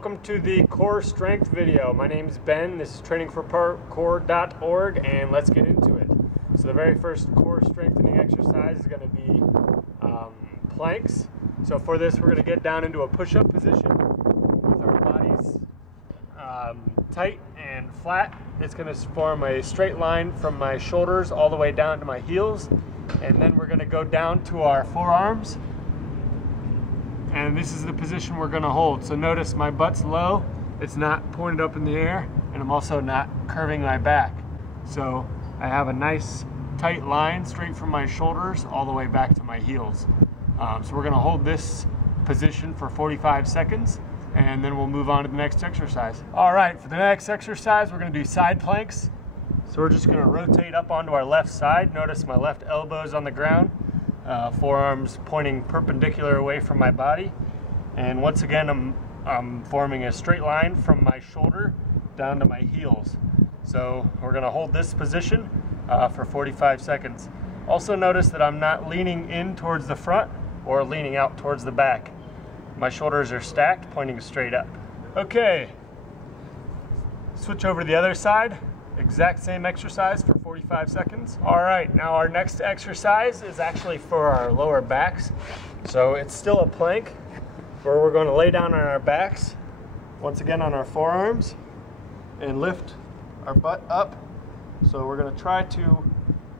welcome to the core strength video. My name is Ben, this is trainingforparkour.org, and let's get into it. So the very first core strengthening exercise is going to be planks. So for this we're going to get down into a push-up position with our bodies tight and flat. It's going to form a straight line from my shoulders all the way down to my heels, and then we're going to go down to our forearms. And this is the position we're going to hold. So notice my butt's low, it's not pointed up in the air, and I'm also not curving my back. So I have a nice tight line straight from my shoulders all the way back to my heels. So we're going to hold this position for 45 seconds, and then we'll move on to the next exercise. All right, for the next exercise, we're going to do side planks. So we're just going to rotate up onto our left side. Notice my left elbow is on the ground. Forearms pointing perpendicular away from my body, and once again I'm forming a straight line from my shoulder down to my heels. So we're going to hold this position for 45 seconds. Also notice that I'm not leaning in towards the front or leaning out towards the back. My shoulders are stacked, pointing straight up. Okay, switch over to the other side. Exact same exercise for 45 seconds. All right, now our next exercise is actually for our lower backs. So it's still a plank where we're going to lay down on our backs, once again on our forearms, and lift our butt up. So we're going to try to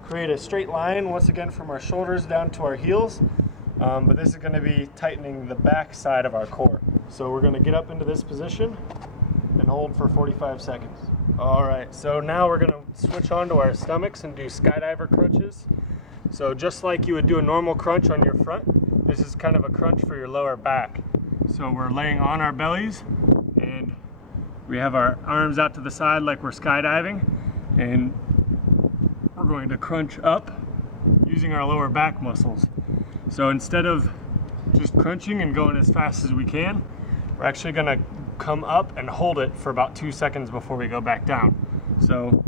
create a straight line once again from our shoulders down to our heels, but this is going to be tightening the back side of our core. So we're going to get up into this position and hold for 45 seconds. All right, so now we're going to switch on to our stomachs and do skydiver crunches. So just like you would do a normal crunch on your front, this is kind of a crunch for your lower back. So we're laying on our bellies, and we have our arms out to the side like we're skydiving, and we're going to crunch up using our lower back muscles. So instead of just crunching and going as fast as we can, we're actually going to come up and hold it for about 2 seconds before we go back down. So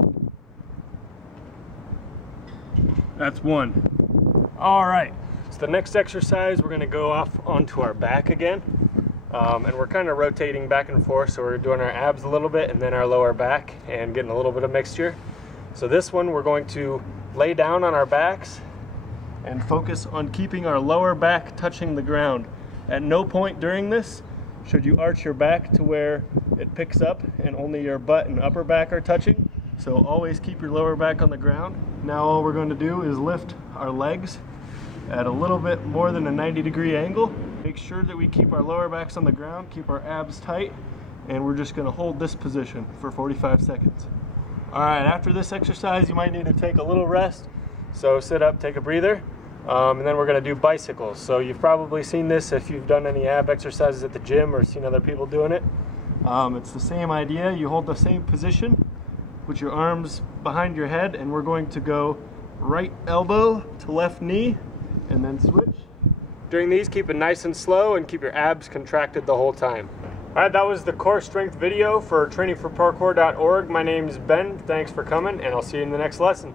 that's one. All right, so the next exercise, we're going to go off onto our back again, and we're kind of rotating back and forth. So we're doing our abs a little bit and then our lower back and getting a little bit of mixture. So this one, we're going to lay down on our backs and focus on keeping our lower back touching the ground. At no point during this should you arch your back to where it picks up and only your butt and upper back are touching. So always keep your lower back on the ground. Now all we're going to do is lift our legs at a little bit more than a 90-degree angle. Make sure that we keep our lower backs on the ground, keep our abs tight, and we're just going to hold this position for 45 seconds. All right, after this exercise you might need to take a little rest. So sit up, take a breather. And then we're going to do bicycles. So you've probably seen this if you've done any ab exercises at the gym or seen other people doing it. It's the same idea. You hold the same position, put your arms behind your head, and we're going to go right elbow to left knee and then switch. During these, keep it nice and slow and keep your abs contracted the whole time. All right, that was the core strength video for trainingforparkour.org. My name is Ben. Thanks for coming, and I'll see you in the next lesson.